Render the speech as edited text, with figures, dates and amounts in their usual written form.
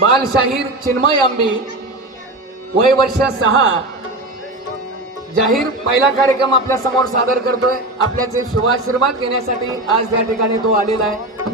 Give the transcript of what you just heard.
बाल शाहीर चिन्मय आंबी, वय वर्ष 6, जाहीर पहिला कार्यक्रम आपल्या समोर सादर करतोय। आपल्याचे शुभाशीर्वाद घेण्यासाठी आज या ठिकाणी तो आलेला आहे।